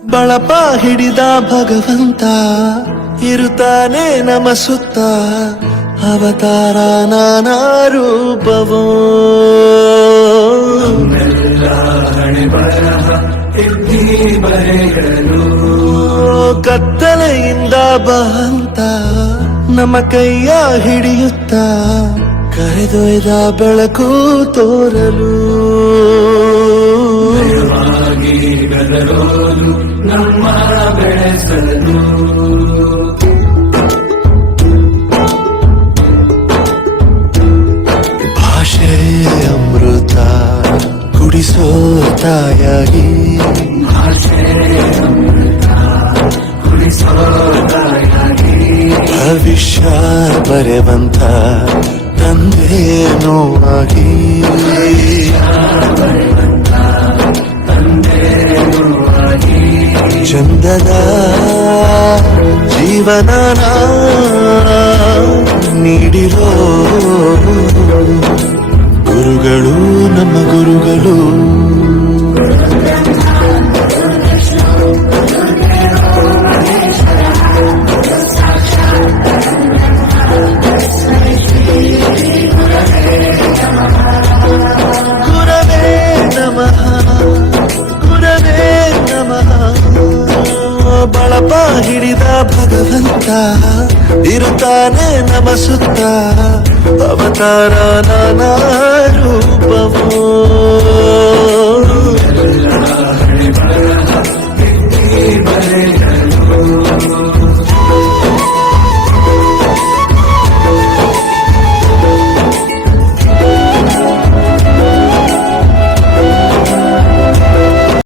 ಬಳಪ ಹಿಡಿದ ಭಗವಂತ ಇರುತ್ತಾನೆ ನಮ ಸುತ್ತ ಅವತಾರ ನಾನಾ ರೂಪವೋ ಕತ್ತಲೆಯಿಂದ ಬಹಂತ ನಮ್ಮ ಕೈಯ ಹಿಡಿಯುತ್ತ ಕರೆದೊಯ್ದ ಬೆಳಕು ತೋರಲು ನಮ್ಮ ಬೆಳೆಸಲು ಭಾಷೆ ಅಮೃತ ಕುಡಿಸೋ ತಾಯಾಗಿ ಭವಿಷ್ಯ ಬರೆವಂತ ತಂದೆನೂ ಆಗಿ ಚಂದದ ಜೀವನನ ನೀಡಿರೋ ಗುರುಗಳು ನಮ್ಮ ಗುರುಗಳು ಗುರವೇ ನಮಃ ಗುರವೇ ನಮಃ ಬಳಪ ಹಿಡಿದ ಭಗವಂತ ಇರುತ್ತಾನೆ ನಮ ಸುತ್ತ ಅವತಾರ ನಾನಾ ರೂಪವೋ